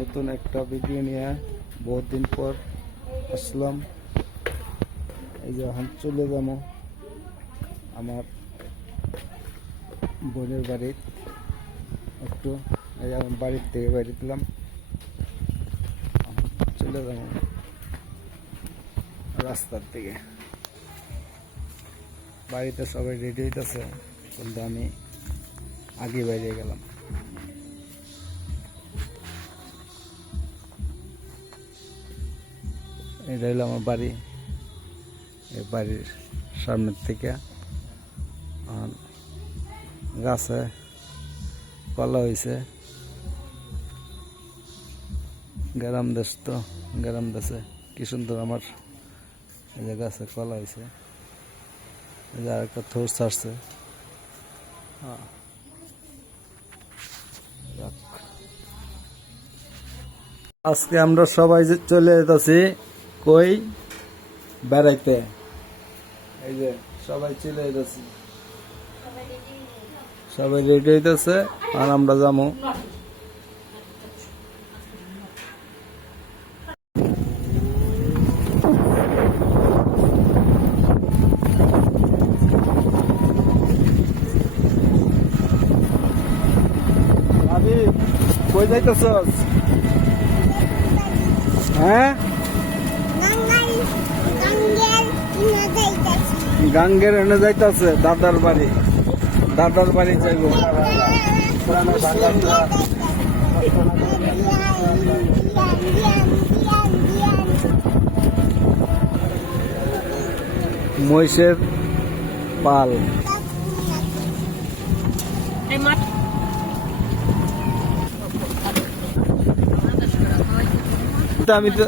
নতুন একটা ভিডিও নিয়ে বহুত দিন পর আসলাম। এই যে এখন চলে যাবো আমার বোনের বাড়ি। একটু এই যে বাড়ির থেকে বাইরে দিলাম, চলে যাবো রাস্তার দিকে। বাড়িতে সবাই রেডি হইতেছে, কিন্তু আমি আগে বাইরে গেলাম। এটা হলো আমার বাড়ি। এই বাড়ির সামনের থেকে গাছে কলা হয়েছে। গ্রাম দেশ তো, গ্রাম দেশে কি সুন্দর আমার এই যে গাছে কলা হয়েছে। এই যে আরেকটা থোর ছাড়ছে। আজকে আমরা সবাই চলে যেতেছি কই বেড়াইতে। এই যে সবাই চলে যেতেছি, সবাই রেডি হইতেছে আর আমরা যাবো। ভাবি কই যাইতেছস? হ্যাঁ, গাঙ্গের এনে যাইতেছে দাদার বাড়ি। দাদার বাড়ি যাইব। মহিষের পাল। আমি তো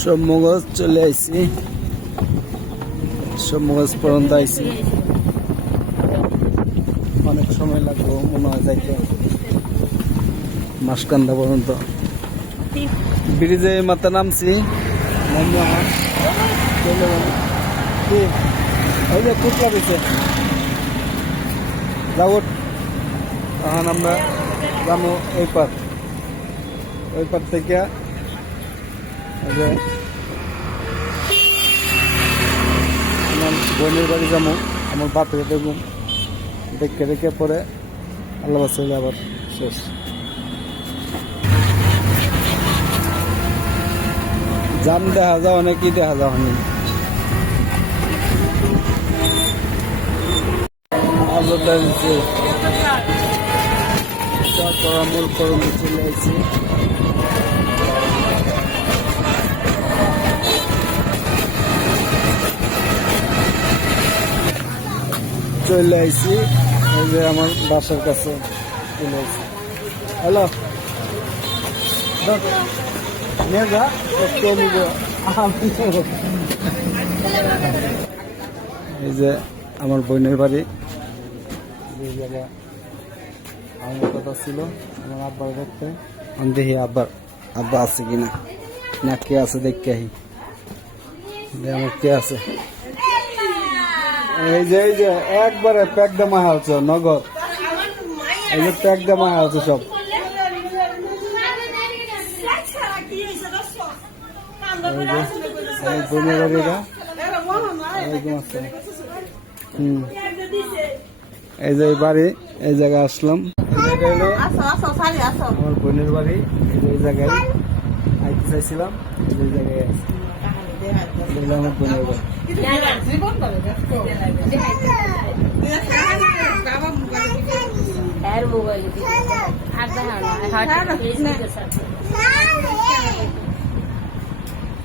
সোমগঞ্জ চলে আইছি, সোমগঞ্জ পর্যন্ত আইছি। অনেক সময় লাগবে মনে হয় যাইতে, মাসকান্দা পর্যন্ত। ব্রিজে মাথা নামছি, ওই যে কুটলা দিচ্ছে যাবো। এখন আমরা যাবো ওই পার, ওই পার থেকে আমার বোনের বাড়ি যাবো। আমার বাপের দেখুন, দেখে রেখে পরে আল্লাহ বাসাইলে আবার শেষ। জাম দেখা যাও, অনেকই দেখা যাও। আমি মূল করমে চলে আসছি। চলে আইছি এই যে আমার বাসার কাছে চলে আইছি। হ্যালো, নিয়ে যা নিব। এই যে আমার বোনের বাড়ি। যে জায়গা আমার কথা ছিল আমার আব্বার দেখতে, আমি দেখি আব্বা আছে কিনা, না কে আছে দেখতে আহি। আমার কে আছে? এই যে একবারে প্যাক দামা হচ্ছে নগদ। এই যে প্যাক দামা হচ্ছে সব। বোনের বাড়িটা এই যে বাড়ি, এই জায়গায় আসলাম। আমার বোনের বাড়ি এই জায়গায় আইতে চাইছিলাম, এই জায়গায় আছে আমার বোনের বাড়ি।